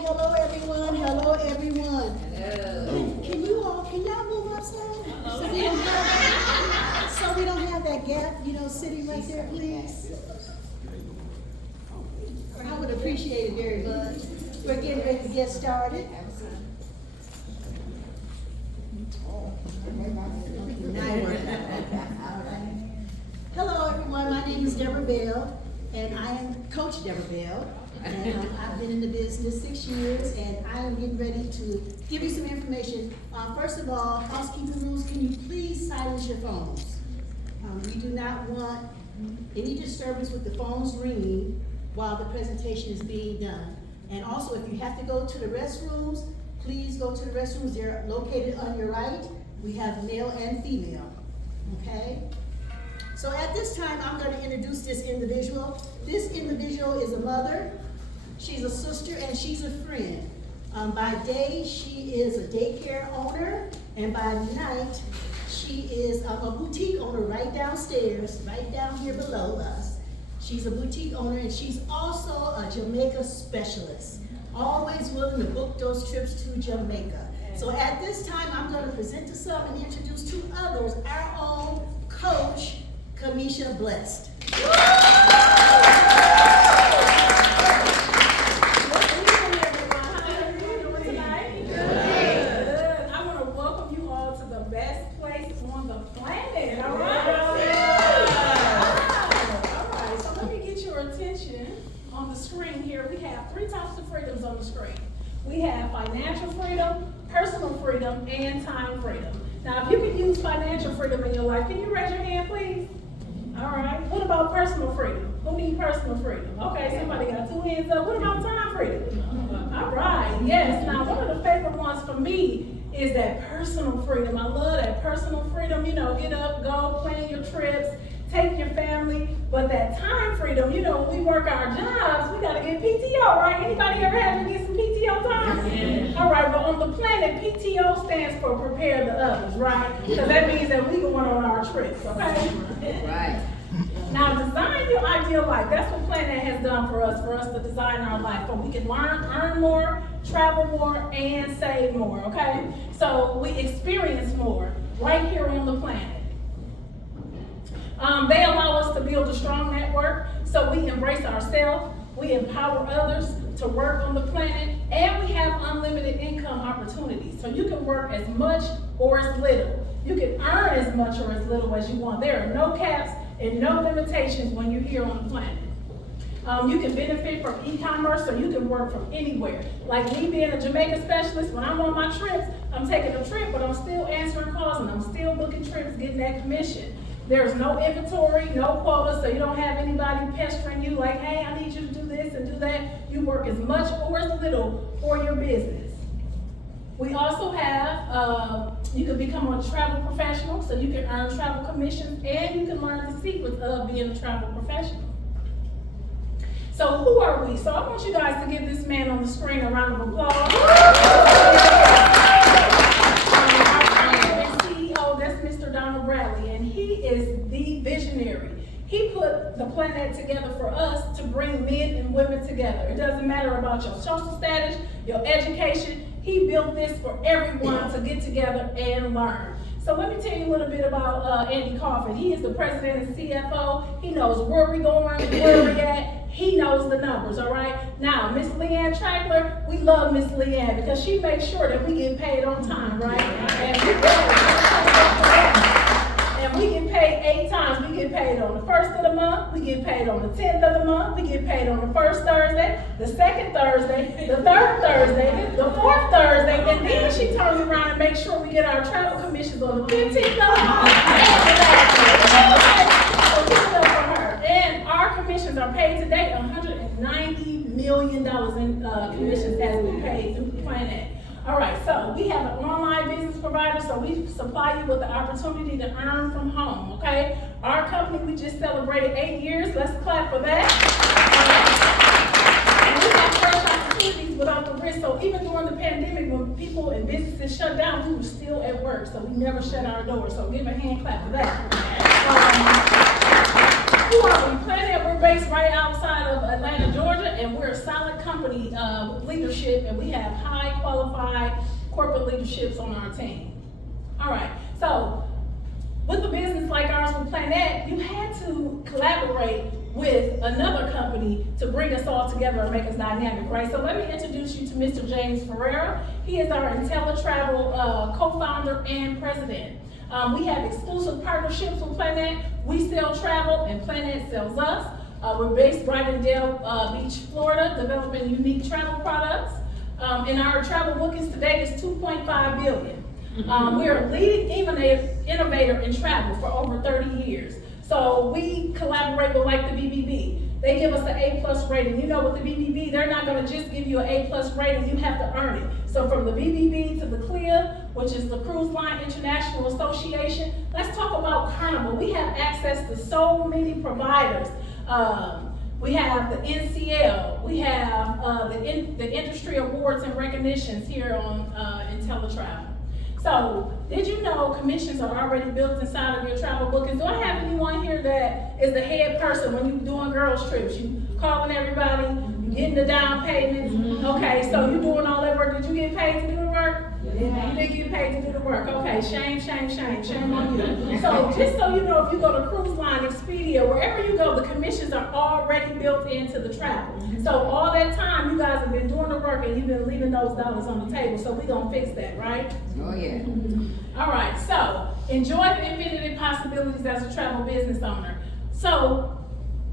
hello everyone, hello everyone. Hello. Can y'all move up some? So we don't have that gap, sitting right there, please. I would appreciate it very much. We're getting ready to get started. Hello everyone, my name is Deborah Bell, and I am Coach Deborah Bell. And I've been in the business 6 years, and I am getting ready to give you some information. First of all, housekeeping rules, can you please silence your phones? We do not want any disturbance with the phones ringing while the presentation is being done. And also, if you have to go to the restrooms, please go to the restrooms. They're located on your right. We have male and female, okay? So at this time, I'm going to introduce this individual. This individual is a mother, she's a sister, and she's a friend. By day, she is a daycare owner, and by night, she is a boutique owner right downstairs, right down here below us. She's a boutique owner, and she's also a Jamaica specialist, always willing to book those trips to Jamaica. So at this time, I'm going to present to some and introduce to others our own Coach, Kamisha Blessed. Good evening, everyone. How are you doing tonight? Good. I want to welcome you all to the best place on the planet. All right? All right. So let me get your attention on the screen here. We have 3 types of freedoms on the screen. We have financial freedom, personal freedom, and time freedom. Now, if you can use financial freedom in your life, can you raise your hand, please? All right. What about personal freedom? Who needs personal freedom? Okay, somebody got 2 hands up. What about time freedom? All right. Yes. Now, one of the favorite ones for me is that personal freedom. I love that personal freedom. Get up, go, plan your trips, take your family. But that time freedom, when we work our jobs, we got to get PTO, right? Anybody ever had to get some PTO time? Yeah. All right. But on the planet, PTO stands for prepare the others, right? Because that means that we going on our trips, okay? Right. Now, design your ideal life. That's what Plannet has done for us to design our life. So we can learn, earn more, travel more, and save more, okay? So we experience more right here on the planet. They allow us to build a strong network, so we embrace ourselves, we empower others to work on the planet, and we have unlimited income opportunities. So you can work as much or as little. You can earn as much or as little as you want. There are no caps and no limitations when you're here on the planet. You can benefit from e-commerce, so you can work from anywhere. Like me being a Jamaica specialist, when I'm on my trips, I'm taking a trip, but I'm still answering calls and I'm still booking trips, getting that commission. There's no inventory, no quota, so you don't have anybody pestering you like, hey, I need you to do this and do that. You work as much or as little for your business. We also have, you can become a travel professional, so you can earn travel commissions, and you can learn the secrets of being a travel professional. So who are we? So I want you guys to give this man on the screen a round of applause. Our CEO, that's Mr. Donald Bradley, and he is the visionary. He put the Plannet together for us to bring men and women together. It doesn't matter about your social status, your education. He built this for everyone to get together and learn. So let me tell you a little bit about Andy Coffin. He is the president and CFO. He knows where we're going, where we're at. He knows the numbers, all right? Now, Miss Leanne Trackler, we love Miss Leanne because she makes sure that we get paid on time, right? And we get paid 8 times. We get paid on the 1st of the month, we get paid on the 10th of the month, we get paid on the 1st Thursday, the 2nd Thursday, the 3rd Thursday, the 4th Thursday, and then she turns around and makes sure we get our travel commissions on the 15th of the month. So keep it up for her. And our commissions are paid today, $190 million in commissions has been paid through Plannet. All right, so we have an online business provider, so we supply you with the opportunity to earn from home, okay? Our company, we just celebrated 8 years. Let's clap for that. And we have fresh opportunities without the risk. So even during the pandemic, when people and businesses shut down, we were still at work. So we never shut our doors. So give a hand clap for that. Who are we? Plannet, we're based right outside of Atlanta, Georgia, and we're a solid company with leadership, and we have high qualified corporate leaderships on our team. All right, so with a business like ours with Plannet, you had to collaborate with another company to bring us all together and make us dynamic, right? So let me introduce you to Mr. James Ferreira. He is our Intele Travel co-founder and president. We have exclusive partnerships with Plannet. We sell travel and Plannet sells us. We're based right in Del Beach, Florida, developing unique travel products. And our travel bookings today is 2.5 billion. We are a leading innovator in travel for over 30 years. So we collaborate with like the BBB. They give us an A+ rating. You know, with the BBB, they're not gonna just give you an A+ rating, you have to earn it. So from the BBB to the CLIA, which is the Cruise Line International Association, let's talk about Carnival. We have access to so many providers. We have the NCL, we have the industry awards and recognitions here on Intele Travel. So, did you know commissions are already built inside of your travel bookings? Do I have anyone here that is the head person when you're doing girls trips? You calling everybody, you getting the down payments. Okay, so you doing all that work. Did you get paid to do the work? Yeah. You didn't get paid to do the work. Okay, shame on you. So just so you know, if you go to Cruise Line, Expedia, wherever you go, the commissions are already built into the travel. So all that time you guys have been doing the work and you've been leaving those dollars on the table. So we're gonna fix that, right? Oh yeah. All right, so enjoy the infinite possibilities as a travel business owner. So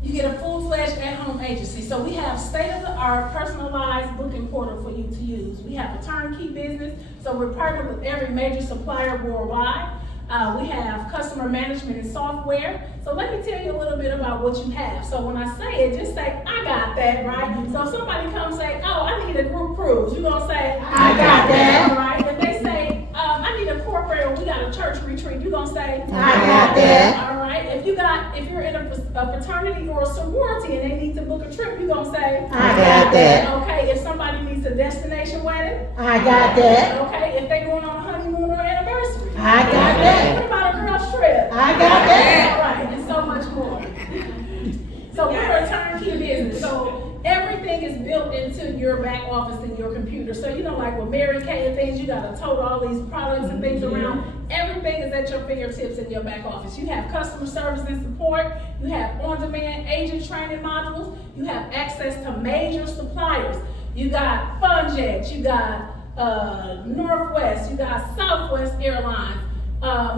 you get a full-fledged at-home agency. So we have state-of-the-art personalized booking portal for you to use. We have a turnkey business, so we're partnered with every major supplier worldwide. We have customer management and software. So let me tell you a little bit about what you have. So when I say it, just say, I got that, right? So if somebody comes and say, oh, I need a group cruise, you're gonna say, I got that, right? If they say, I need a corporate or we got a church retreat, you're gonna say, I got that. All right, if you're in a fraternity or a sorority and they need to book a trip, you're gonna say, I got that. Okay, if somebody needs a destination wedding, I got that. Okay, if they're going on a honeymoon or anniversary, I got that. What about a girl's trip? I got that. All right, and so much more. So we're a turnkey business. So everything is built into your back office and your computer. So you know, like with Mary Kay and things, you gotta tote all these products and things around. Everything is at your fingertips in your back office. You have customer service and support. You have on-demand agent training modules. You have access to major suppliers. You got FunJet. You got Northwest. You got Southwest Airlines.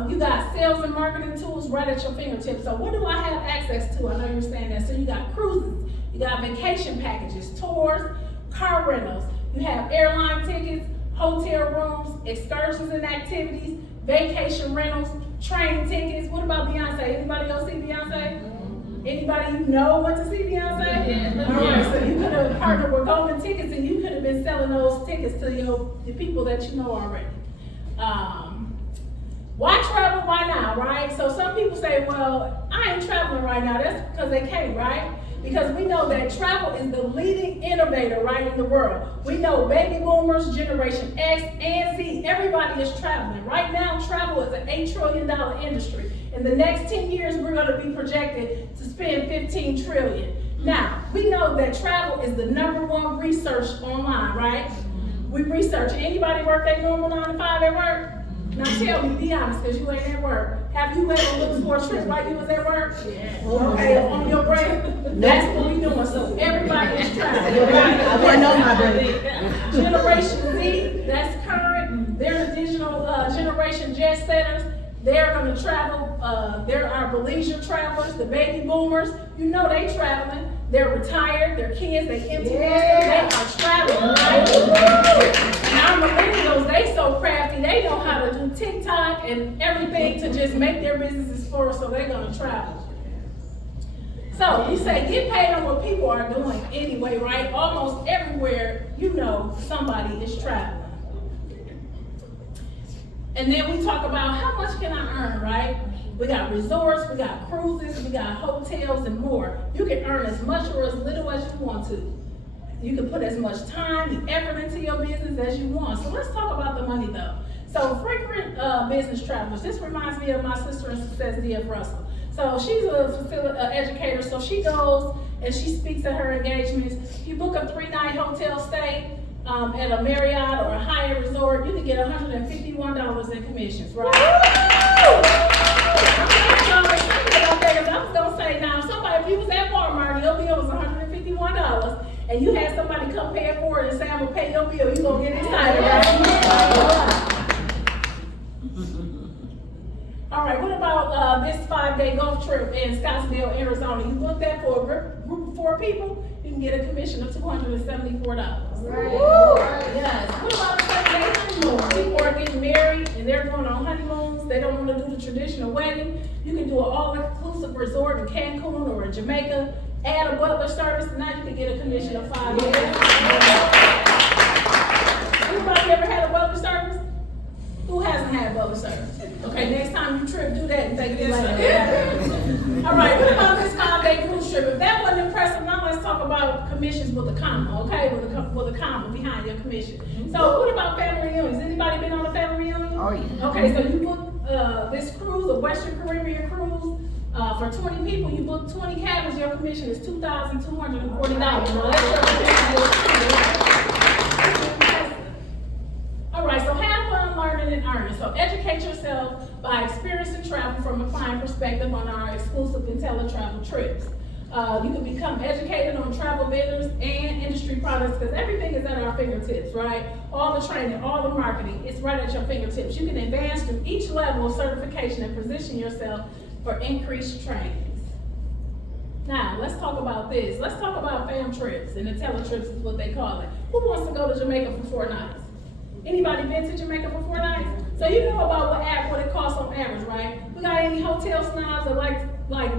You got sales and marketing tools right at your fingertips. So what do I have access to? I know you're saying that. So you got cruises, you got vacation packages, tours, car rentals. You have airline tickets, hotel rooms, excursions and activities, vacation rentals, train tickets. What about Beyonce? Anybody go see Beyonce? Anybody you know went to see Beyonce? Yeah. All right, so you could have partnered with Golden Tickets and you could have been selling those tickets to the people that you know already. Why travel? Why now, right? So some people say, well, I ain't traveling right now. That's because they can't, right? Because we know that travel is the leading innovator, right, in the world. We know baby boomers, Generation X and Z, everybody is traveling. Right now, travel is an $8 trillion industry. In the next 10 years, we're going to be projected to spend $15 trillion. Now, we know that travel is the #1 research online, right? We research. Anybody work their normal 9 to 5 at work? Now tell me, be honest, because you ain't at work. Have you ever looked for a trip while you was at work? Yeah. Okay, on your break? That's what we doing. So everybody is traveling. I want to know my break. Generation Z, that's current. They're the digital generation jet setters. They're going to travel. There are the leisure travelers, the baby boomers. You know they traveling. They're retired. Their kids, they empty nesters. They are traveling, right? And our millennials, they so crafty. They know how to do TikTok and everything to just make their businesses flourish. So they're going to travel. So you say get paid on what people are doing anyway, right? Almost everywhere, you know, somebody is traveling. And then we talk about how much can I earn, right? We got resorts, we got cruises, we got hotels and more. You can earn as much or as little as you want to. You can put as much time and effort into your business as you want. So let's talk about the money though. So frequent business travelers, this reminds me of my sister in success, D.F. Russell. So she's a educator, so she goes and she speaks at her engagements. If you book a 3-night hotel stay at a Marriott or a Hyatt resort, you can get $151 in commissions, right? I was gonna say now, if you was at Walmart, your bill was $151, and you had somebody come pay it for it and say, I'm gonna pay your bill, you gonna get excited, right? All right, what about this 5-day golf trip in Scottsdale, Arizona? You book that for a group of 4 people, you can get a commission of $274. Right. Yes. What about a 7-day honeymoon? People are getting married and they're going on honeymoons. They don't want to do the traditional wedding. You can do an all-inclusive resort in Cancun or in Jamaica. Add a butler service, and now you can get a commission of $5. Anybody ever had a butler service? Who hasn't had butler service? Okay, next time you trip, do that and take it later. All right, what about this 5-day cruise trip? If that wasn't impressive, now let's talk about commissions with a comma, okay? With a comma behind your commission. So what about family reunions? Anybody been on a family reunion? Oh, yeah. Okay, so you book this cruise, a Western Caribbean cruise, for 20 people, you book 20 cabins, your commission is $2,240. Now that's your commission. All right, so have fun learning and earning. So educate yourself by experiencing travel from a client perspective on our exclusive Intele Travel trips. You can become educated on travel vendors and industry products because everything is at our fingertips, right? All the training, all the marketing, it's right at your fingertips. You can advance through each level of certification and position yourself for increased trainings. Now, let's talk about this. Let's talk about fam trips, and the teletrips is what they call it. Who wants to go to Jamaica for 4 nights? Anybody been to Jamaica for 4 nights? So you know about what it costs on average, right? We got any hotel snobs that like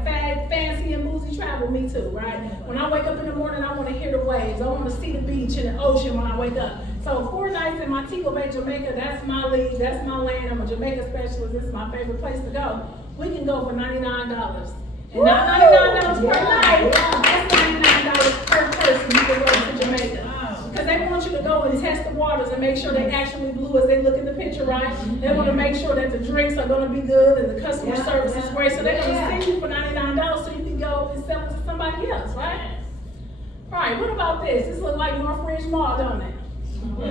fancy and boozy travel? Me too, right? When I wake up in the morning, I want to hear the waves. I want to see the beach and the ocean when I wake up. So 4 nights in Montego Bay, Jamaica, that's my league, that's my land. I'm a Jamaica specialist. This is my favorite place to go. We can go for $99. And not $99 per night, that's $99 per person you can go to Jamaica. Because they want you to go and test the waters and make sure they actually blue as they look in the picture, right? They want to make sure that the drinks are going to be good and the customer service is great. So they're going to send you for $99 so you can go and sell it to somebody else, right? All right, what about this? This looks like Northridge Mall, don't it?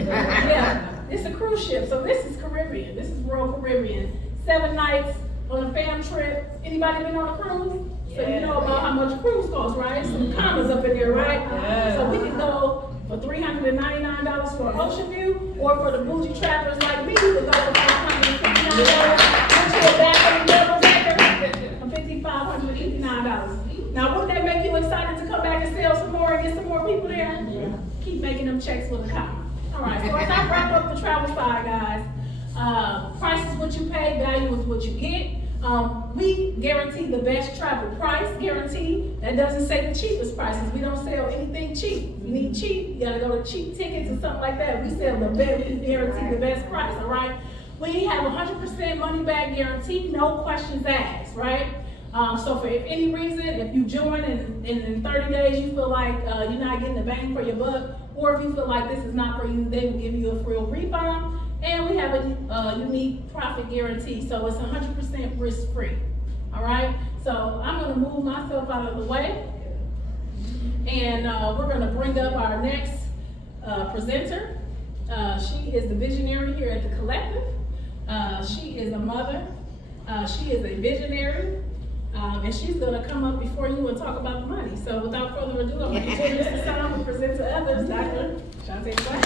Yeah, it's a cruise ship. So this is Caribbean. This is Royal Caribbean. 7 nights on a fam trip. Anybody been on a cruise? So you know about how much a cruise costs, right? Some commas up in there, right? So we can go for $399 for an ocean view, or for the bougie travelers like me, you can go for $559 Now, wouldn't that make you excited to come back and sell some more and get some more people there? Yeah. Keep making them checks with a comma. All right, so as I wrap up the travel side, guys, price is what you pay, value is what you get. We guarantee the best travel price guarantee. That doesn't say the cheapest prices. We don't sell anything cheap. If you need cheap, you gotta go to cheap tickets or something like that. We sell the best, we guarantee the best price, all right? We have 100% money back guarantee, no questions asked, right? So for any reason, if you join and in 30 days you feel like you're not getting the bang for your buck, or if you feel like this is not for you, they will give you a free refund. And we have a unique profit guarantee, so it's 100% risk-free, all right? So I'm gonna move myself out of the way, and we're gonna bring up our next presenter. She is the visionary here at the Collective. She is a mother, she is a visionary, and she's gonna come up before you and talk about the money. So without further ado, I'm gonna introduce the son and present to others, Dr. Shante Black.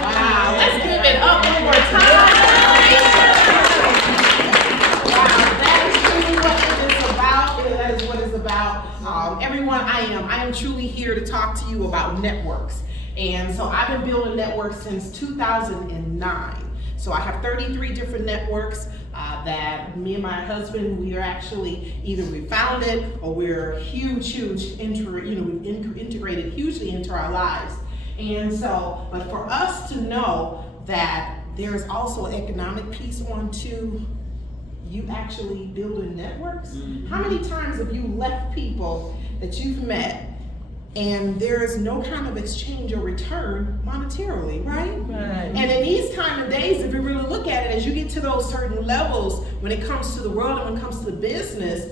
Wow, let's give it up one more time. Wow, that is truly what it is about. That is what it's about. Everyone, I am truly here to talk to you about networks. And so I've been building networks since 2009. So I have 33 different networks that me and my husband, we are actually either we founded or we're we've integrated hugely into our lives. And so, but for us to know that there's also an economic piece onto you actually building networks. How many times have you left people that you've met and there is no kind of exchange or return monetarily, right? And in these time of days, if you really look at it, as you get to those certain levels, when it comes to the world and when it comes to the business,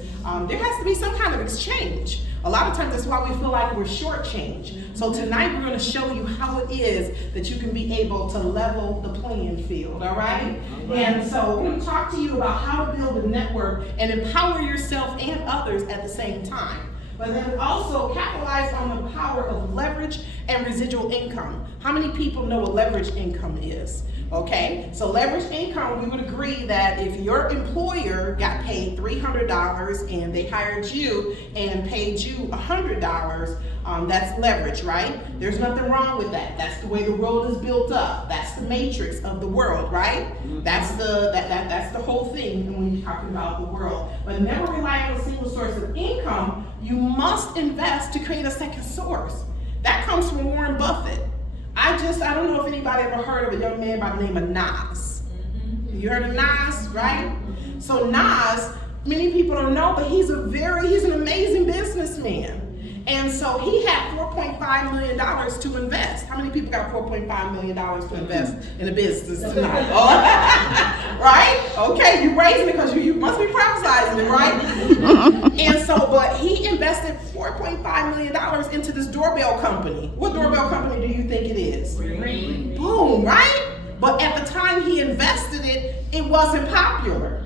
there has to be some kind of exchange. A lot of times that's why we feel like we're shortchanged. So tonight we're going to show you how it is that you can be able to level the playing field, all right? And so we're going to talk to you about how to build a network and empower yourself and others at the same time. But then also capitalize on the power of leverage and residual income. How many people know what leverage income is? Okay, so leverage income, we would agree that if your employer got paid $300 and they hired you and paid you $100, that's leverage, right? There's nothing wrong with that. That's the way the world is built up. That's the matrix of the world, right? That's the whole thing when you're talking about the world. But never rely on a single source of income. You must invest to create a second source. That comes from Warren Buffett. I don't know if anybody ever heard of a young man by the name of Nas. You heard of Nas, right? So Nas, many people don't know, but he's an amazing businessman. And so he had $4.5 million to invest. How many people got $4.5 million to invest in a business tonight? Oh, right? Okay, you're raising it because you must be prophesizing it, right? And so, but he invested $4.5 million into this doorbell company. What doorbell company do you think it is? Ring. Boom, right? But at the time he invested it, it wasn't popular.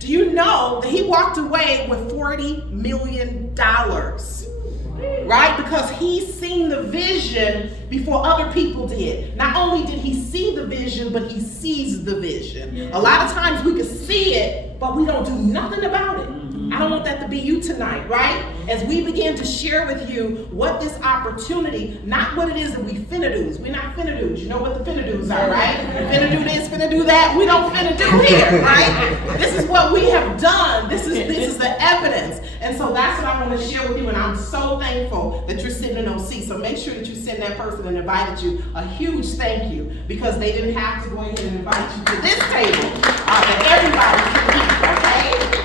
Do you know that he walked away with $40 million? Right? Because he seen the vision before other people did. Not only did he see the vision, but he sees the vision. A lot of times we can see it, but we don't do nothing about it. I don't want that to be you tonight, right? As we begin to share with you what this opportunity, not what it is that we finna do. We're not finna do's. You know what the finna do's are, right? Finna do this, finna do that. We don't finna do here, right? This is what we have done. This is the evidence. And so that's what I want to share with you. And I'm so thankful that you're sitting in those seats. So make sure that you send that person that invited you a huge thank you, because they didn't have to go ahead and invite you to this table that everybody can eat, okay?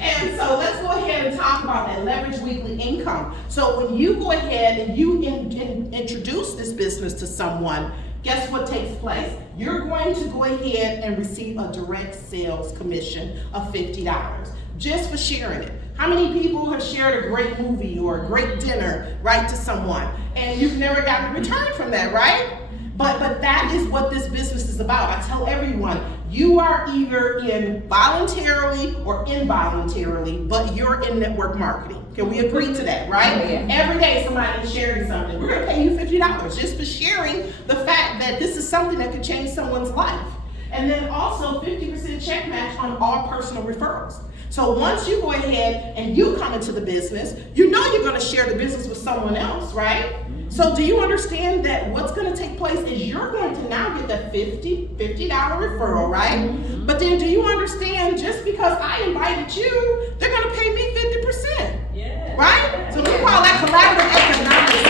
And so let's go ahead and talk about that leverage weekly income. So when you go ahead and you introduce this business to someone, guess what takes place? You're going to go ahead and receive a direct sales commission of $50 just for sharing it. How many people have shared a great movie or a great dinner, right, to someone, and you've never gotten a return from that, right? But that is what this business is about. I tell everyone, you are either in voluntarily or involuntarily, but you're in network marketing. Can we agree to that, right? Yeah. Every day somebody is sharing something. We're gonna pay you $50 just for sharing the fact that this is something that could change someone's life. And then also 50% check match on all personal referrals. So once you go ahead and you come into the business, you know you're gonna share the business with someone else, right? So do you understand that what's going to take place is you're going to now get that $50 referral, right? But then do you understand, just because I invited you, they're going to pay me 50%, right? So we call that collaborative economics,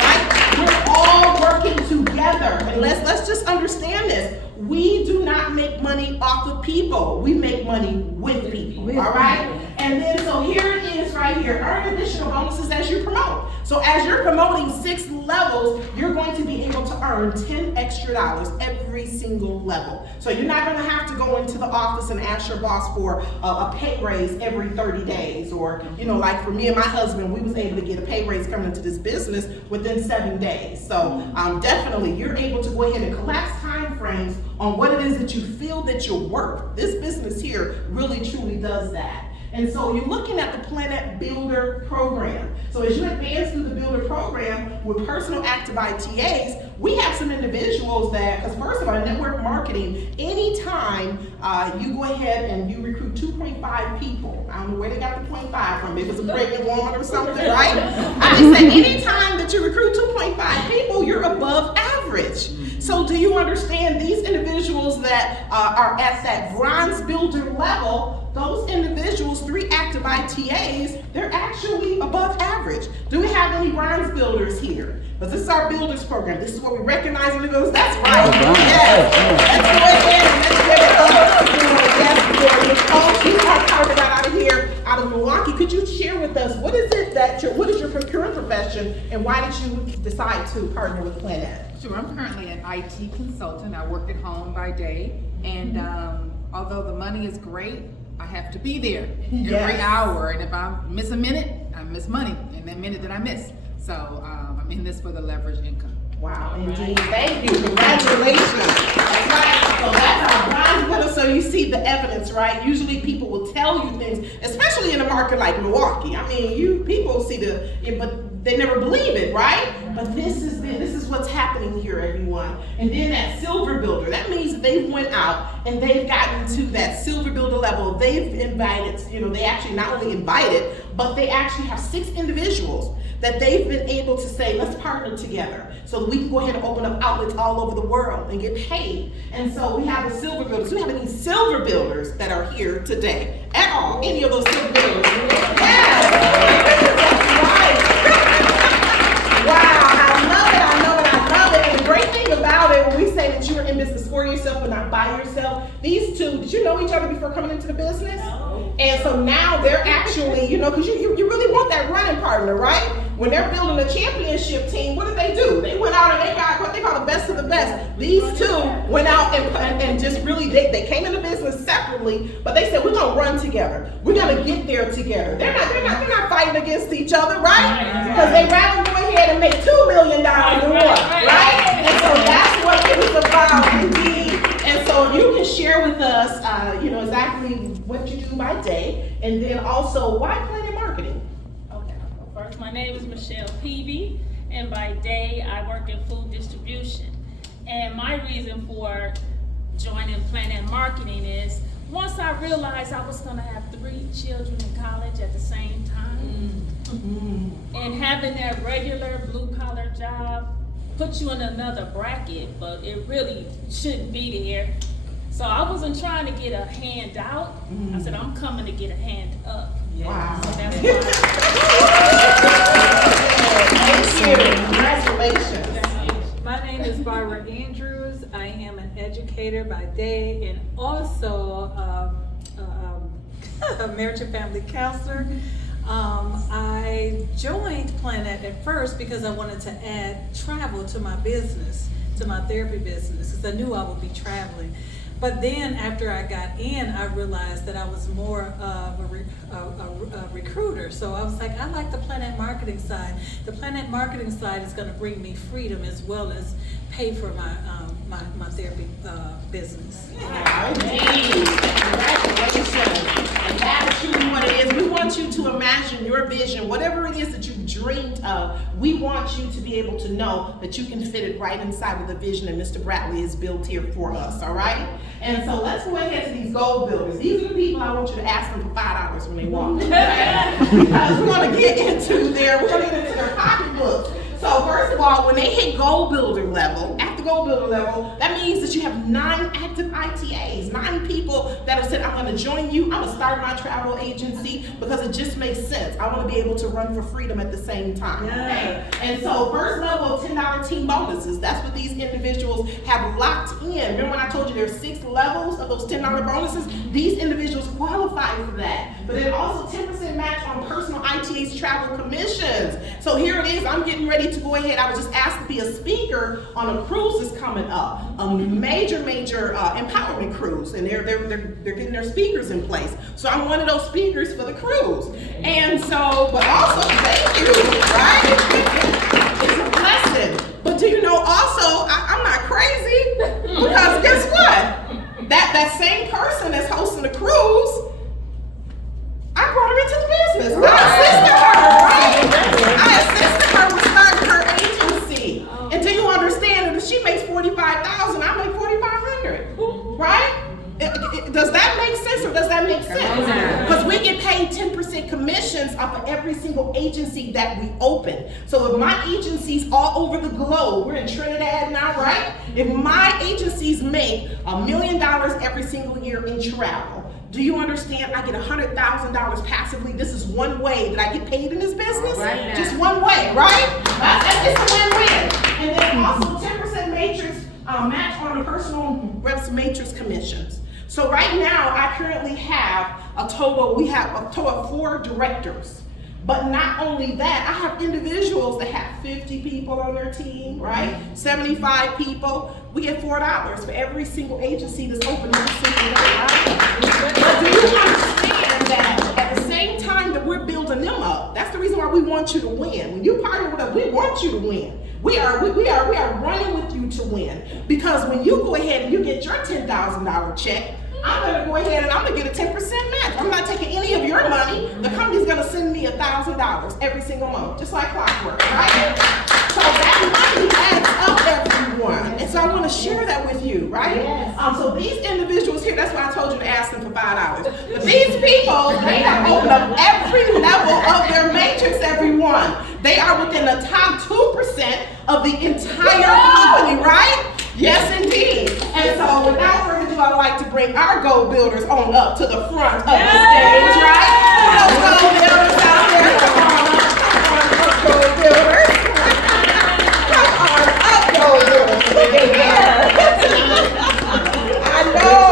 right? We're all working together. And let's just understand this. We do not make money off of people. We make money with people, all right? And then so here it is right here. Earn additional bonuses as you promote. So as you're promoting 6 levels, you're going to be able to earn $10 extra every single level. So you're not going to have to go into the office and ask your boss for a pay raise every 30 days. Or, you know, like for me and my husband, we was able to get a pay raise coming into this business within 7 days. So definitely you're able to go ahead and collapse time frames on what it is that you feel that you're worth. This business here really truly does that. And so you're looking at the Plannet Builder program. So as you advance through the Builder program with personal active ITAs, we have some individuals that, because first of all, network marketing, anytime you go ahead and you recruit 2.5 people, I don't know where they got the 0.5 from, maybe it's a pregnant woman or something, right? I just say anytime that you recruit 2.5 people, you're above average. So do you understand these individuals that are at that bronze builder level, those individuals, 3 active ITAs, they're actually above average. Do we have any bronze builders here? But this is our builders program. This is what we recognize in the builders. That's right. Yes. Let's go ahead and let's give it up. Yes, we are out of here, out of Milwaukee. Could you share with us what is it that what is your procurement profession? session, and why did you decide to partner with Plannet? Sure, I'm currently an IT consultant. I work at home by day, and although the money is great, I have to be there every hour, and if I miss a minute, I miss money, and that minute that I miss. So I'm in this for the leverage income. Wow, indeed. Thank you. Congratulations. That's right. So that's our prize winner. So you see the evidence, right? Usually people will tell you things, especially in a market like Milwaukee. I mean, people see but they never believe it, right? But this is what's happening here, everyone. And then that silver builder, that means that they went out and they've gotten to that silver builder level. They've invited, they actually not only invited, but they actually have 6 individuals that they've been able to say, let's partner together so that we can go ahead and open up outlets all over the world and get paid. And so we have the silver builders. Do we have any silver builders that are here today at all? Any of those silver builders? Yes! That's right. Wow, I love it. And the great thing about it, when we say that you're in business for yourself and not by yourself, these two, did you know each other before coming into the business? No. And so now they're actually, because you really want that running partner, right? When they're building a championship team, what did they do? They went out and they got what they call the best of the best. These two went out and just really, they came into business separately, but they said, we're gonna run together. We're gonna get there together. They're not fighting against each other, right? Because they rather go ahead and make $2 million more, right? And so that's what it is about, indeed. And so you can share with us, exactly what you do by day, and then also why Plannet Marketing? Okay, first, my name is Michelle Peavy, and by day I work in food distribution. And my reason for joining Plannet Marketing is once I realized I was going to have 3 children in college at the same time, and having that regular blue collar job put you in another bracket, but it really shouldn't be there. So I wasn't trying to get a hand out. I said, I'm coming to get a hand up. Wow. So that's why. Thank you. Congratulations. My name is Barbara Andrews. I am an educator by day and also a marriage and family counselor. I joined Plannet at first because I wanted to add travel to my business, to my therapy business, because I knew I would be traveling. But then after I got in, I realized that I was more of a recruiter. So I was like, I like the Plannet Marketing side. The Plannet Marketing side is going to bring me freedom as well as pay for my therapy business. Indeed. Congratulations. And that's truly what it is. We want you to imagine your vision, whatever it is that you've dreamed of. We want you to be able to know that you can fit it right inside of the vision that Mr. Bradley has built here for us, all right? And so let's go ahead to these goal builders. These are the people I want you to ask them for $5 when they walk. Because we're going to get into their pocketbooks. So first of all, when they hit goal builder level, at the goal builder level, that means that you have 9 active ITAs, 9 people that have said, I'm going to join you, I'm going to start my travel agency because it just makes sense. I want to be able to run for freedom at the same time. Okay? And so first level of $10 team bonuses, that's what these individuals have locked in. Remember when I told you there are 6 levels of those $10 bonuses? These individuals qualify for that. But then also 10% match on personal ITAs travel commissions. So here it is, I'm getting ready to go ahead. I was just asked to be a speaker on a cruise that's coming up, a major empowerment cruise, and they're getting their speakers in place. So I'm one of those speakers for the cruise. And so, but also, thank you, right? It's a blessing. But do you know also, I'm not crazy, because guess what? That same person that's hosting the cruise, I brought her into the business. I assisted her with starting her agency. And do you understand that if she makes $45,000, I make $4,500, right? Does that make sense or does that make sense? Because we get paid 10% commissions off of every single agency that we open. So if my agencies all over the globe, we're in Trinidad now, right? If my agencies make $1 million every single year in travel, do you understand? I get $100,000 passively. This is one way that I get paid in this business. Right. Just one way, right? It's a win-win. And then also 10% matrix match on the personal reps matrix commissions. So right now, I currently have we have a total of 4 directors. But not only that, I have individuals that have 50 people on their team, right? 75 people. We get $4 for every single agency that's open every single day, right? But do you understand that at the same time that we're building them up, that's the reason why we want you to win. When you partner with us, we want you to win. We are running with you to win. Because when you go ahead and you get your $10,000 check, I'm gonna go ahead and I'm gonna get a 10% match. I'm not taking any of your money. The company's gonna send me $1,000 every single month, just like clockwork, right? So that money adds up, everyone. And so I wanna share that with you, right? So these individuals here, that's why I told you to ask them for $5. But these people, they have opened up every level of their matrix, everyone. They are within the top 2% of the entire company, right? Yes, indeed. And so without further ado, I'd like to bring our goal builders on up to the front of the stage, right? Those goal builders out there, come on up, goal builders. Come on up, goal builders. Look at that. I know.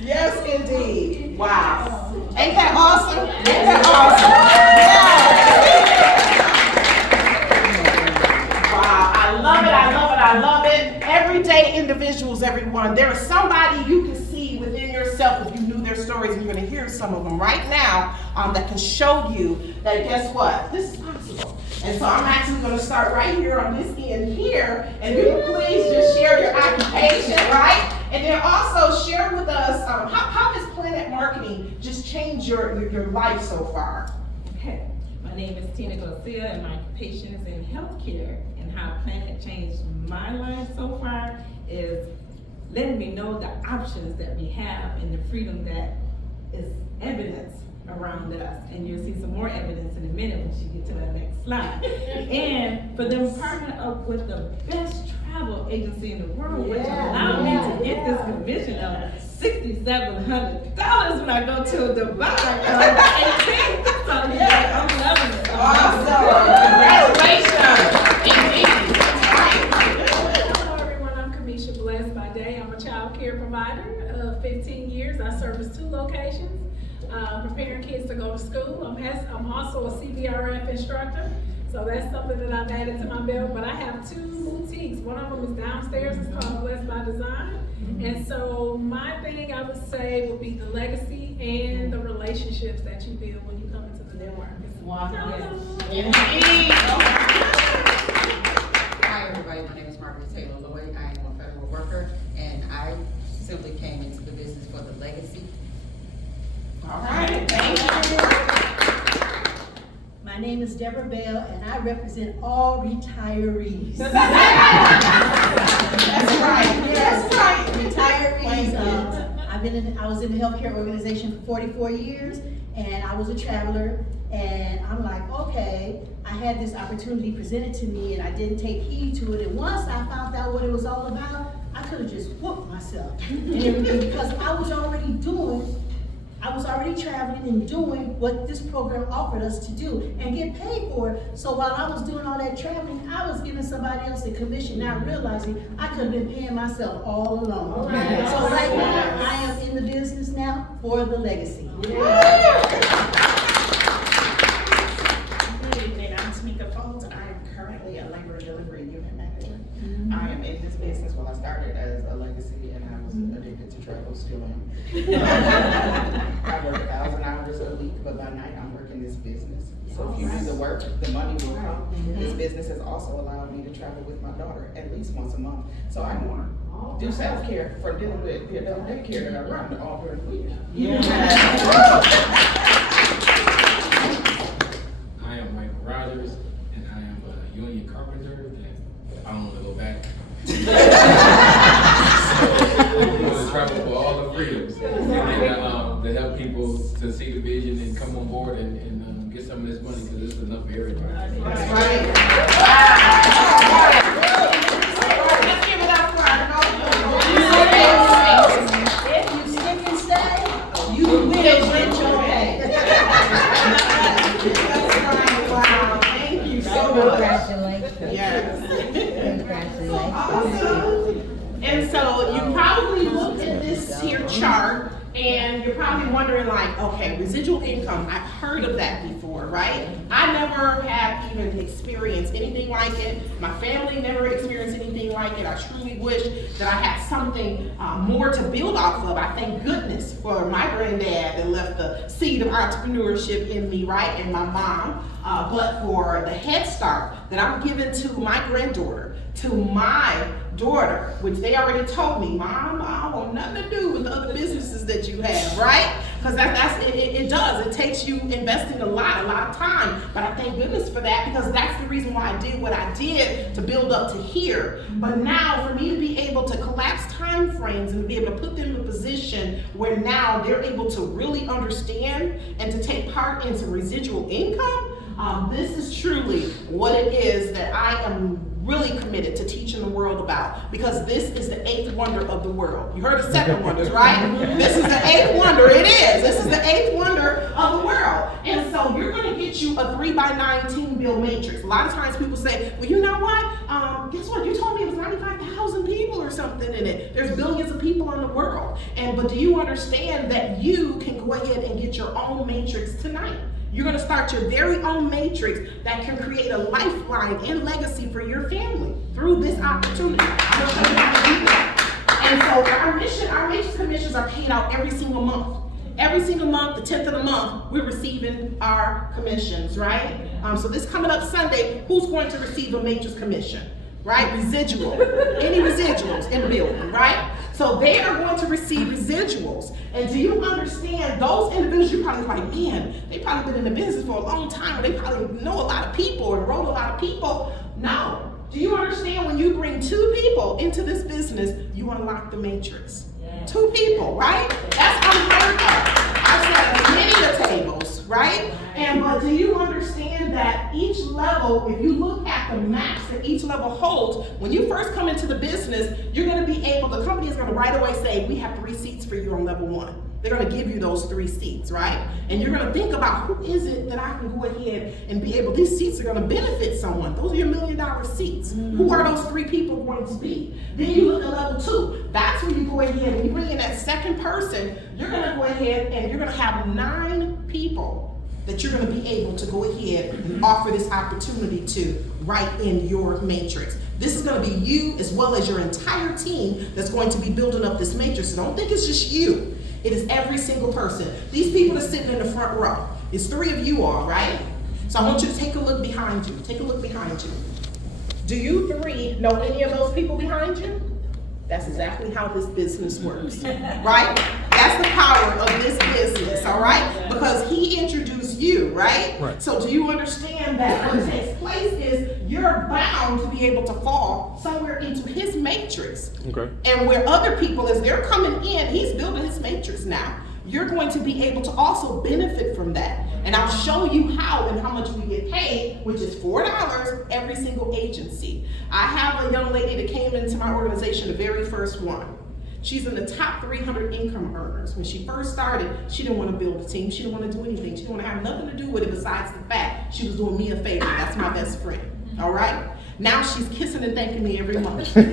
Yes, indeed. Wow. Ain't that awesome? Ain't that awesome? I love it. Everyday individuals, everyone. There is somebody you can see within yourself if you knew their stories, and you're going to hear some of them right now that can show you that guess what? This is possible. And so I'm actually going to start right here on this end here. And you can please just share your occupation, right? And then also share with us how has Plannet Marketing just changed your life so far? Okay, my name is Tina Garcia and my occupation is in healthcare. And how Plannet changed my life so far is letting me know the options that we have and the freedom that is evidence around us. And you'll see some more evidence in a minute when you get to the next slide. And for them partnering up with the best travel agency in the world, which allowed me to get this commission of $6,700 when I go to Dubai on the 18th. So yeah, I'm loving it. Awesome. Congratulations. Hello everyone, I'm Kamisha Blessed by day. I'm a child care provider of 15 years. I service 2 locations, preparing kids to go to school. I'm also a CBRF instructor, so that's something that I've added to my belt. But I have 2 boutiques. One of them is downstairs. It's called Blessed by Design. And so my thing I would say would be the legacy and the relationships that you build when you come into the network. Hi everybody, my name is Margaret Taylor Lloyd. I am a federal worker and I simply came into the business for the legacy. All right, thank you. My name is Deborah Bell, and I represent all retirees. That's right. That's right. Retirees. I was in the healthcare organization for 44 years, and I was a traveler. And I'm like, okay, I had this opportunity presented to me, and I didn't take heed to it. And once I found out what it was all about, I could have just whooped myself and everything because I was already traveling and doing what this program offered us to do and get paid for it. So while I was doing all that traveling, I was giving somebody else a commission, not realizing I could have been paying myself all along. Right. So right now, I am in the business now for the legacy. Good evening, I'm Tamika Folds. I am currently a labor delivery unit manager. I am in this business. Well, I started as a legacy and I was addicted to travel, still am. I work 1,000 hours a week, but by night I'm working this business. So if you do the work, the money will come. This business has also allowed me to travel with my daughter at least once a month. So I want to do self-care for dealing with the adult daycare that I run all during the week. I am Michael Rogers, and I am a union carpenter, and I don't want to go back. I want to travel for all the freedoms, and to help people to see the vision and come on board and get some of this money, because it's enough for everybody. That's right. Let's give it up for If you stick and stay, you will get your pay. Wow, thank you so much. Congratulations. Yes. Congratulations. Awesome. And so you probably looked at this here chart And you're probably wondering like, okay, residual income, I've heard of that before, right? I never have even experienced anything like it. My family never experienced anything like it. I truly wish that I had something more to build off of. I thank goodness for my granddad that left the seed of entrepreneurship in me, right? And my mom, but for the head start that I'm giving to my granddaughter, to my daughter, which they already told me, Mom, I don't want nothing to do with the other businesses that you have, right? Because it does. It takes you investing a lot of time. But I thank goodness for that, because that's the reason why I did what I did to build up to here. But now for me to be able to collapse time frames and to be able to put them in a position where now they're able to really understand and to take part into residual income, this is truly what it is that I am really committed to teaching the world about, because this is the 8th wonder of the world. You heard the 7 wonders, right? This is the 8th wonder. It is. This is the 8th wonder of the world. And so you're going to get you a 3x9 team build matrix. A lot of times people say, well, you know what? Guess what? You told me it was 95,000 people or something in it. There's billions of people in the world. But do you understand that you can go ahead and get your own matrix tonight? You're going to start your very own matrix that can create a lifeline and legacy for your family through this opportunity. I'm going to show you how to do that. And so our matrix commissions are paid out every single month. Every single month, the 10th of the month, we're receiving our commissions, right? So this coming up Sunday, who's going to receive a matrix commission? Right? Residual. Any residuals in the building, right? So they are going to receive residuals. And do you understand, those individuals, you're probably like, man, they probably been in the business for a long time, or they probably know a lot of people, enroll a lot of people. No. Do you understand, when you bring 2 people into this business, you unlock the matrix? 2 people, right? That's unheard of. I've sat at many of tables, right? But do you understand that each level, if you look at the max that each level holds, when you first come into the business, you're going to be able, the company is going to right away say, we have 3 seats for you on level 1. They're going to give you those 3 seats, right? And you're going to think about, who is it that I can go ahead and be able, these seats are going to benefit someone. Those are your $1 million seats. Who are those 3 people going to be? Then you look at level 2. That's when you go ahead and you bring in that second person. You're going to go ahead and you're going to have 9 people that you're going to be able to go ahead and offer this opportunity to right in your matrix. This is going to be you as well as your entire team that's going to be building up this matrix. So don't think it's just you. It is every single person. These people are sitting in the front row. It's 3 of you all, right? So I want you to take a look behind you. Take a look behind you. Do you 3 know any of those people behind you? That's exactly how this business works, right? That's the power of this business, all right? Because he introduced you, right? So do you understand that what takes place is you're bound to be able to fall somewhere into his matrix. Okay. And where other people, as they're coming in, he's building his matrix now. You're going to be able to also benefit from that. And I'll show you how and how much we get paid, which is $4 every single agency. I have a young lady that came into my organization, the very first one. She's in the top 300 income earners. When she first started, she didn't want to build a team. She didn't want to do anything. She didn't want to have nothing to do with it besides the fact she was doing me a favor. That's my best friend, all right? Now she's kissing and thanking me every month. Okay?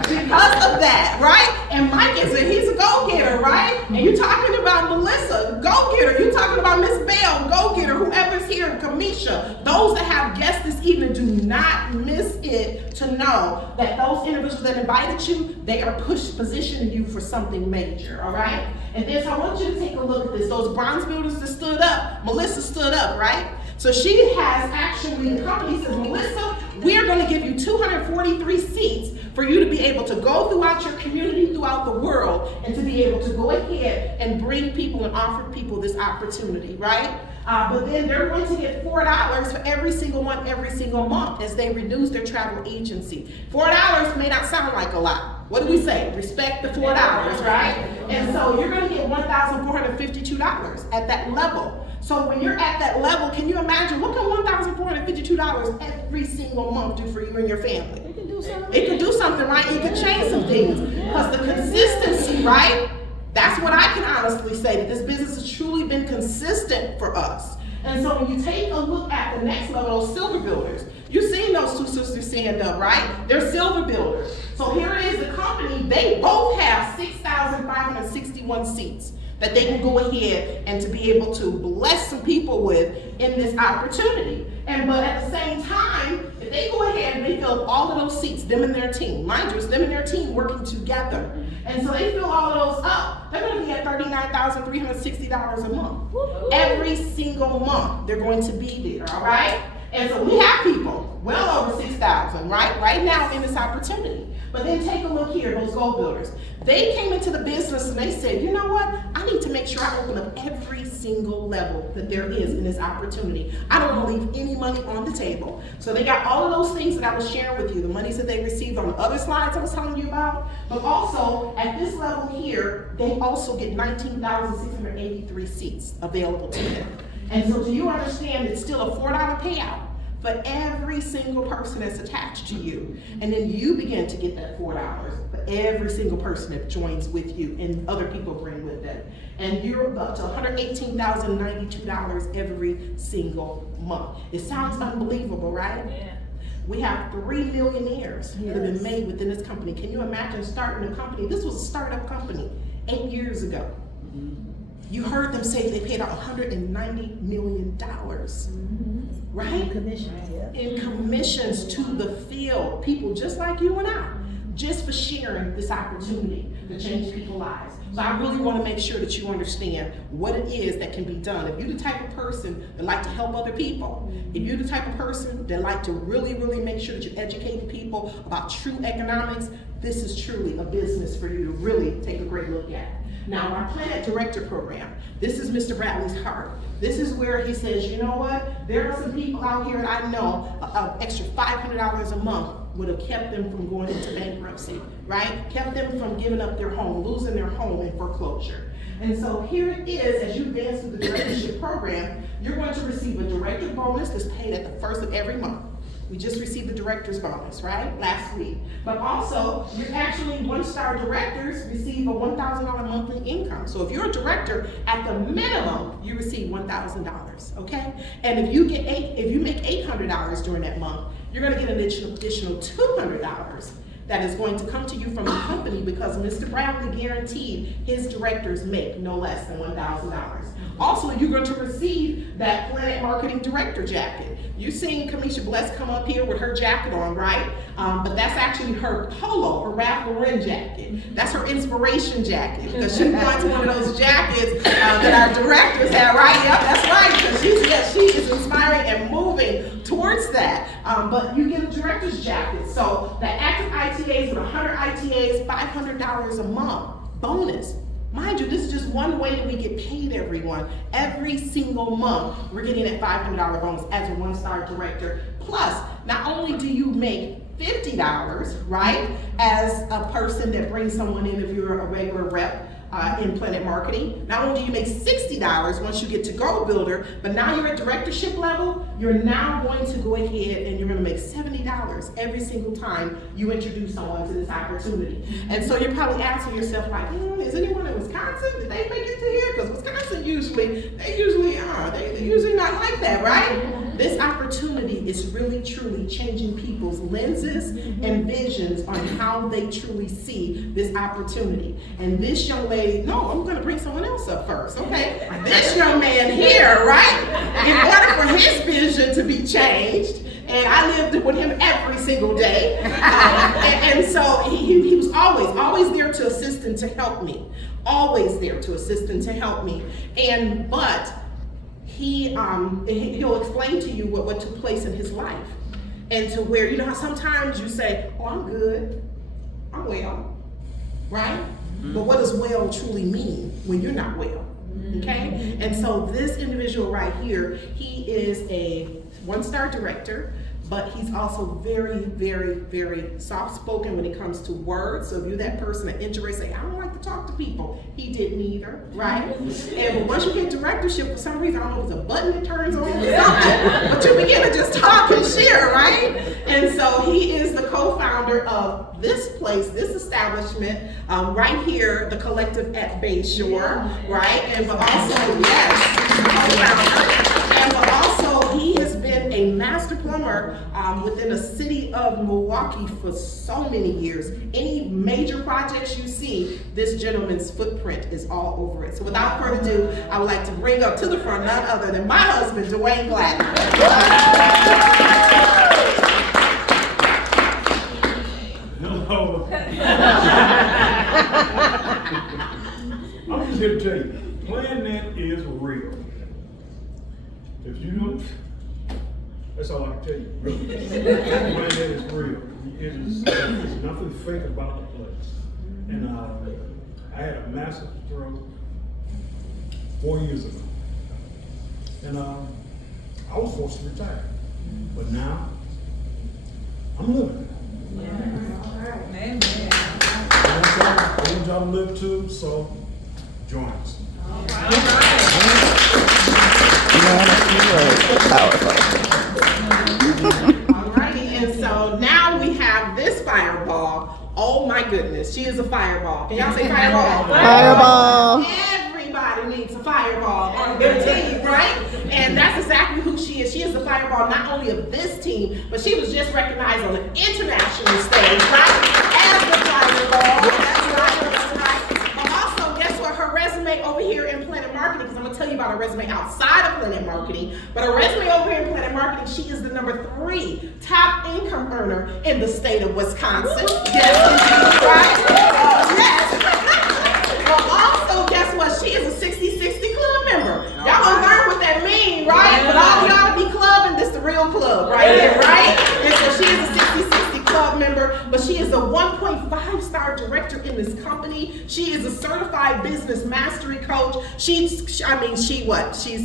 Because of that, right? And Mike he's a go-getter, right? And you're talking about Melissa, go-getter. You're talking about Miss Bell, go-getter. Whoever's here, Kamisha. Those that have guests this evening, do not miss it to know that those individuals that invited you, they are positioning you for something major, all right? And then so I want you to take a look at this. Those bronze builders that stood up, Melissa stood up, right? So she has actually, the company says, Melissa, we are going to give you 243 seats for you to be able to go throughout your community, throughout the world, and to be able to go ahead and bring people and offer people this opportunity, right? But then they're going to get $4 for every single one, every single month as they reduce their travel agency. $4 may not sound like a lot. What do we say? Respect the $4, right? And so you're going to get $1,452 at that level. So when you're at that level, can you imagine, what can $1,452 every single month do for you and your family? It can do something. It can do something, right? It can change some things. Because the consistency, right? That's what I can honestly say, that this business has truly been consistent for us. And so when you take a look at the next level, those silver builders, you've seen those two sisters stand up, right? They're silver builders. So here it is, the company, they both have 6,561 seats that they can go ahead and to be able to bless some people with in this opportunity. But at the same time, if they go ahead and they fill all of those seats, them and their team, mind you, it's them and their team working together. And so they fill all of those up, they're gonna be at $39,360 a month. Every single month, they're going to be there, all right? And so we have people, well over 6,000, right now in this opportunity. But then take a look here, those gold builders. They came into the business and they said, you know what? I need to make sure I open up every single level that there is in this opportunity. I don't want to leave any money on the table. So they got all of those things that I was sharing with you, the monies that they received on the other slides I was telling you about. But also, at this level here, they also get 19,683 seats available to them. And so do you understand it's still a $4 payout for every single person that's attached to you? And then you begin to get that $4 for every single person that joins with you and other people bring with them. And you're up to $118,092 every single month. It sounds unbelievable, right? Yeah. We have 3 millionaires that have been made within this company. Can you imagine starting a company? This was a startup company 8 years ago. You heard them say they paid out $190 million, right? In commissions, yeah. In commissions to the field, people just like you and I, just for sharing this opportunity to change people's lives. So I really want to make sure that you understand what it is that can be done. If you're the type of person that like to help other people, if you're the type of person that like to really, really make sure that you educate the people about true economics, this is truly a business for you to really take a great look at. Now, our Plannet Director Program, this is Mr. Bradley's heart. This is where he says, you know what? There are some people out here that I know, an extra $500 a month would have kept them from going into bankruptcy, right? Kept them from giving up their home, losing their home in foreclosure. And so here it is, as you advance through the directorship program, you're going to receive a director bonus that's paid at the first of every month. We just received the director's bonus, right, last week. But also, you're actually one-star directors receive a $1,000 monthly income. So if you're a director, at the minimum, you receive $1,000, okay? And if you make $800 during that month, you're gonna get an additional $200 that is going to come to you from the company because Mr. Bradley guaranteed his directors make no less than $1,000. Also, you're going to receive that Plannet Marketing Director jacket. You've seen Kamisha Bless come up here with her jacket on, right? But that's actually her polo, her Ralph Lauren jacket. That's her inspiration jacket because she wants one of those jackets that our directors have, right? Yep, that's right, because she is inspiring and moving towards that. But you get a director's jacket. So the active ITAs with 100 ITAs, $500 a month bonus. Mind you, this is just one way that we get paid, everyone. Every single month, we're getting that $500 bonus as a one-star director. Plus, not only do you make $50, right, as a person that brings someone in if you're a regular rep in Plannet Marketing. Not only do you make $60 once you get to Gold Builder, but now you're at directorship level, you're now going to go ahead and you're gonna make $70 every single time you introduce someone to this opportunity. And so you're probably asking yourself like, is anyone in Wisconsin? Did they make it to here? Because Wisconsin they're usually not like that, right? This opportunity is really truly changing people's lenses and visions on how they truly see this opportunity. And this young lady, no, I'm gonna bring someone else up first, okay? This young man here, right? In order for his vision to be changed, and I lived with him every single day, and so he was always there to assist and to help me. Always there to assist and to help me. But he'll explain to you what took place in his life. And to where, you know how sometimes you say, oh, I'm good, I'm well, right? But what does well truly mean when you're not well, okay? And so this individual right here, he is a one-star director, but he's also very, very, very soft-spoken when it comes to words. So if you're that person that introverts, say, I don't like to talk to people. He didn't either, right? And once you get directorship, for some reason, I don't know if it's a button that turns on or something, but you begin to just talk and share, right? And so he is the co-founder of this place, this establishment, right here, the Collective at Bayshore, right? And but also, yes, he's the co-founder. And plumber within the city of Milwaukee for so many years. Any major projects you see, this gentleman's footprint is all over it. So without further ado, I would like to bring up to the front none other than my husband, Dwayne Gladden. Hello. I'm just here to tell you, Plannet is real. If you don't, that's all I can tell you. Really. Plannet is real. There's nothing fake about the place. And I had a massive stroke 4 years ago. And I was forced to retire. But now, I'm living. Amen. I want y'all to live too, so join us. Alrighty, and so now we have this fireball. Oh my goodness, she is a fireball. Can y'all say fireball? Fireball. Everybody needs a fireball on their team, right? And that's exactly who she is. She is the fireball not only of this team, but she was just recognized on the international stage, right? As the fireball. That's right, that's right. But also, guess what? Her resume over here in Plannet Marketing, because I'm gonna tell you about her resume outside of Plannet Marketing, but her resume over here in Plannet Marketing, she is the #3 top income earner in the state of Wisconsin. Yes, indeed, right? Yes. Well, also, guess what? She is a 60/60 club member. Y'all gonna learn what that means, right? But all y'all to be clubbing, this the real club right here, right? And so she is a 60/60 club member, but she is a 1.5-star director in this company. She is a certified business mastery coach. She's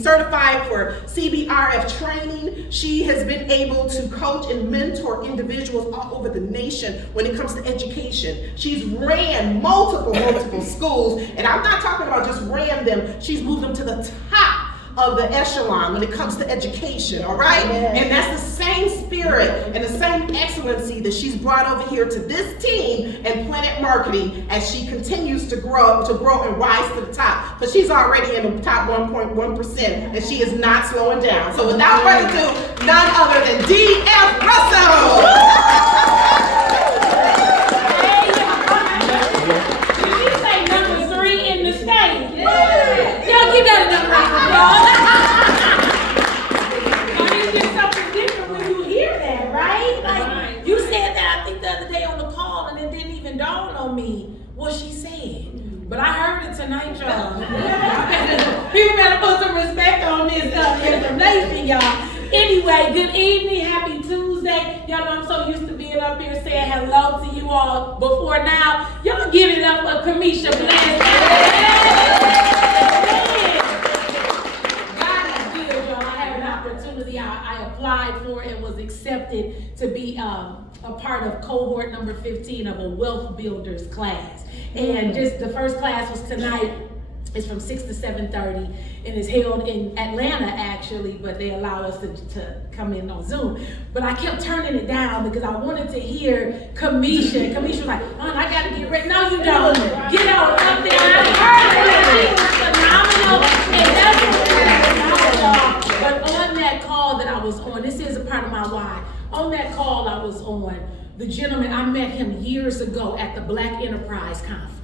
certified for CBRF training. She has been able to coach and mentor individuals all over the nation when it comes to education. She's ran multiple schools, and I'm not talking about just ran them, she's moved them to the top of the echelon when it comes to education, all right? Yes. And that's the same spirit and the same excellency that she's brought over here to this team and Plannet Marketing as she continues to grow and rise to the top. But she's already in the top 1.1%, and she is not slowing down. So without further ado, none other than D.F. Russell. Did you say #3 in the state? Y'all give that another round of applause. I mean, it's just something different when you hear that, right? Like, you said that, I think, the other day on the call, and it didn't even dawn on me what she said. But I heard it tonight, y'all. People better put some respect on this information, y'all. Anyway, good evening, happy Tuesday. Y'all know I'm so used to being up here saying hello to you all before now. Y'all give it up for Kamisha Plannet. God is good, y'all. I have an opportunity. I applied for and was accepted to be a part of cohort number 15 of a wealth builders class. And just the first class was tonight. It's from 6 to 7:30 and it's held in Atlanta actually, but they allow us to come in on Zoom. But I kept turning it down because I wanted to hear Kamisha. Kamisha was like, "Man, I gotta get ready." No, you don't. Get on up there. I heard her. She was phenomenal. And that's what But on that call that I was on, this is a part of my why. On that call I was on, the gentleman, I met him years ago at the Black Enterprise Conference.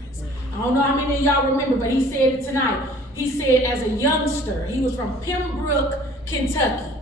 I don't know how many of y'all remember, but he said it tonight. He said as a youngster, he was from Pembroke, Kentucky,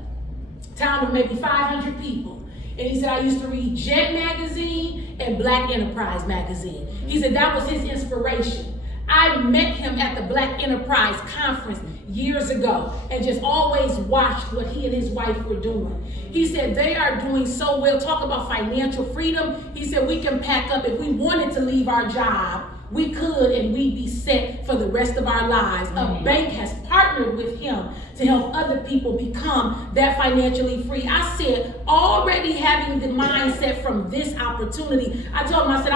town of maybe 500 people. And he said, I used to read Jet Magazine and Black Enterprise Magazine. He said that was his inspiration. I met him at the Black Enterprise Conference years ago and just always watched what he and his wife were doing. He said they are doing so well. Talk about financial freedom. He said we can pack up if we wanted to leave our job. We could, and we'd be set for the rest of our lives. A bank has partnered with him to help other people become that financially free. I said, already having the mindset from this opportunity, I told him, I said,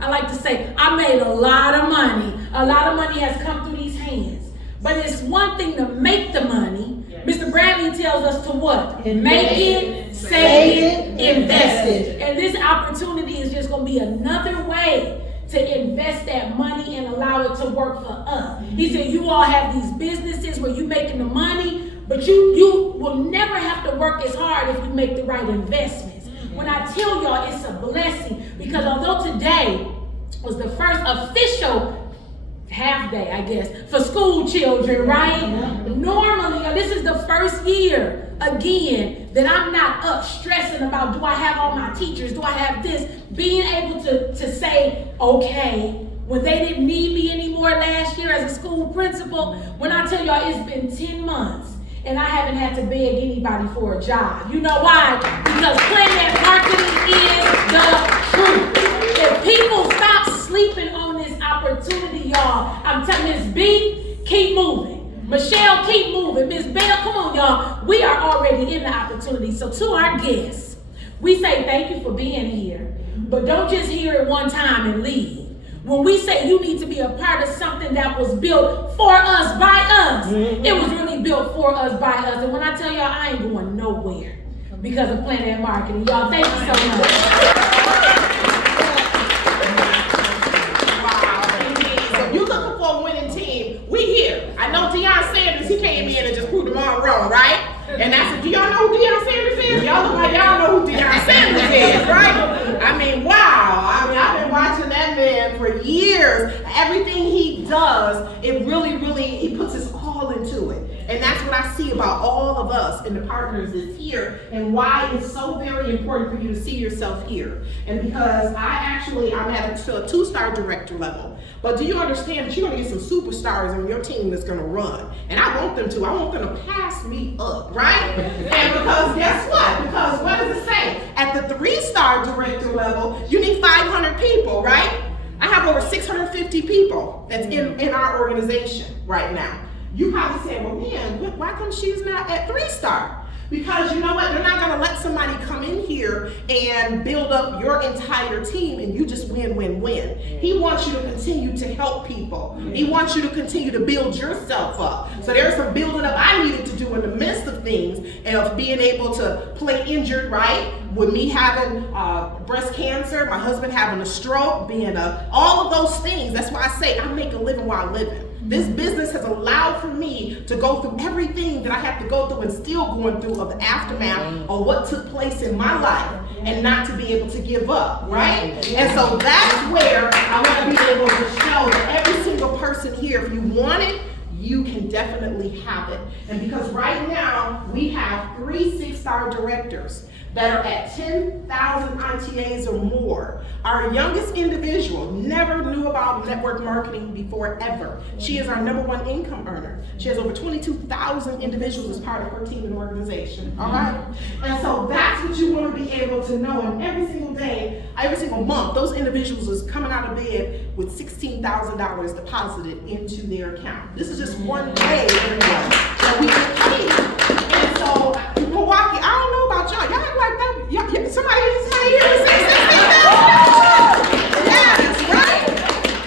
I like to say, I made a lot of money. A lot of money has come through these hands. But it's one thing to make the money. Mr. Bradley tells us to what? Make it, save it, invest it. And this opportunity is just going to be another way to invest that money and allow it to work for us. He said, you all have these businesses where you're making the money, but you will never have to work as hard if you make the right investments. When I tell y'all, it's a blessing, because although today was the first official half day, I guess, for school children, right? Normally, this is the first year, again, that I'm not up stressing about, do I have all my teachers? Do I have this? Being able to say, okay, when they didn't need me anymore last year as a school principal, when I tell y'all it's been 10 months and I haven't had to beg anybody for a job. You know why? Because Plannet marketing is the truth. If people stop sleeping on this opportunity, y'all, I'm telling Miss B, keep moving. Michelle, keep moving. Miss Bell, come on, y'all. We are already in the opportunity. So to our guests, we say thank you for being here. But don't just hear it one time and leave. When we say you need to be a part of something that was built for us, by us, it was really built for us, by us. And when I tell y'all, I ain't going nowhere because of Plannet marketing. Y'all, thank you so much. So if you're looking for a winning team, we here. I know Deion Sanders, he came in and just proved them all wrong, right? And I said, do y'all know who Deion Sanders is? Y'all look like y'all know who Deion Sanders is, right? I mean, wow. I mean, I've been watching that man for years. Everything he does, it really, he puts his all into it. And that's what I see about all of us and the partners that's here, and why it's so very important for you to see yourself here. And because I'm at a 2-star director level. But do you understand that you're gonna get some superstars on your team that's gonna run? And I want them to. I want them to pass me up, right? And because guess what? Because what does it say? At the 3-star director level, you need 500 people, right? I have over 650 people that's in our organization right now. You probably say, well, man, why come she's not at 3-star? Because you know what? They're not gonna let somebody come in here and build up your entire team and you just win. He wants you to continue to help people. He wants you to continue to build yourself up. So there's some building up I needed to do in the midst of things, and of being able to play injured, right? With me having breast cancer, my husband having a stroke, all of those things. That's why I say I make a living while living. This business has allowed for me to go through everything that I have to go through and still going through of the aftermath of what took place in my life, and not to be able to give up, right? And so that's where I want to be able to show that every single person here, if you want it, you can definitely have it. And because right now we have 3 6-star directors that are at 10,000 ITAs or more. Our youngest individual never knew about network marketing before, ever. She is our #1 income earner. She has over 22,000 individuals as part of her team and organization, all right? And so that's what you want to be able to know. And every single day, every single month, those individuals is coming out of bed with $16,000 deposited into their account. This is just one day, everyone, that we get paid. And so, Milwaukee, I don't know about y'all. Y'all act like that. Somebody here to say $16,000. Yes, right?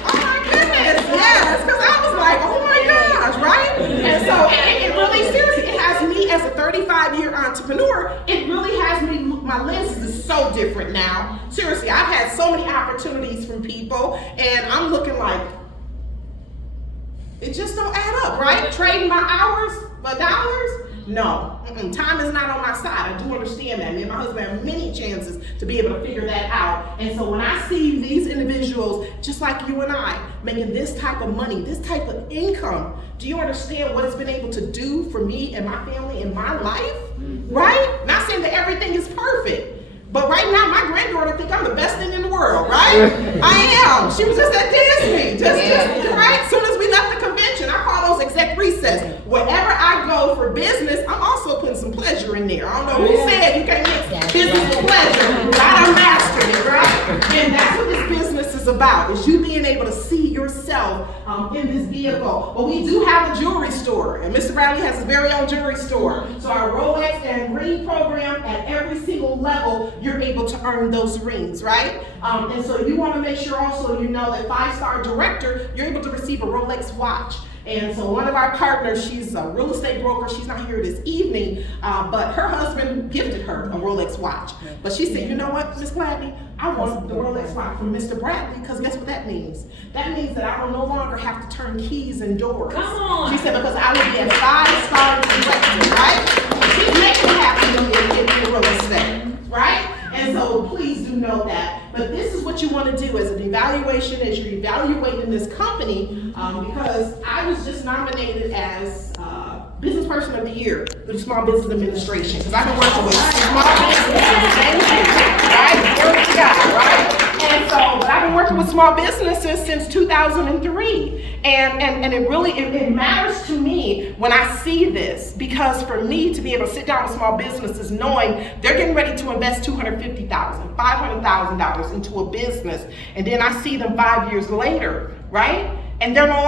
Oh my goodness, yes. Because I was like, oh my gosh, right? And so it really, seriously, it has me as a 35-year entrepreneur. It really has me, my lens is so different now. Seriously, I've had so many opportunities from people, and I'm looking like, it just don't add up, right? Trading my hours for dollars? No, time is not on my side. I do understand that. Me and my husband have many chances to be able to figure that out. And so when I see these individuals, just like you and I, making this type of money, this type of income, do you understand what it's been able to do for me and my family and my life? Right? Not saying that everything is perfect. But right now, my granddaughter think I'm the best thing in the world, right? I am. She was just at Disney, just right? As soon as we left the convention, I call those exec recess. Wherever I go for business, I'm also putting some pleasure in there. I don't know who said you can't mix business with pleasure, but I mastered it, right? And that's what this business is about, is you being able to see yourself in this vehicle. But we do have a jewelry store, and Mr. Bradley has his very own jewelry store. So our Rolex and ring program, at every single level, you're able to earn those rings, right? And so you want to make sure also you know that 5-star director, you're able to receive a Rolex watch. And so one of our partners, she's a real estate broker. She's not here this evening, but her husband gifted her a Rolex watch. But she said, you know what, Miss Gladney, I want the Rolex watch from Mr. Bradley, because guess what that means? That means that I will no longer have to turn keys and doors. Come on. She said, because I will be a 5-star director, right? She celebration as you're evaluating this company, because I was just nominated as Business Person of the Year through the Small Business Administration, because I've been working with small businesses, right? Glory to God, right? And so, but I've been working with small businesses since 2003. And it really, it matters to me when I see this, because for me to be able to sit down with small businesses knowing they're getting ready to invest $250,000, $500,000 into a business, and then I see them 5 years later, right? And they're no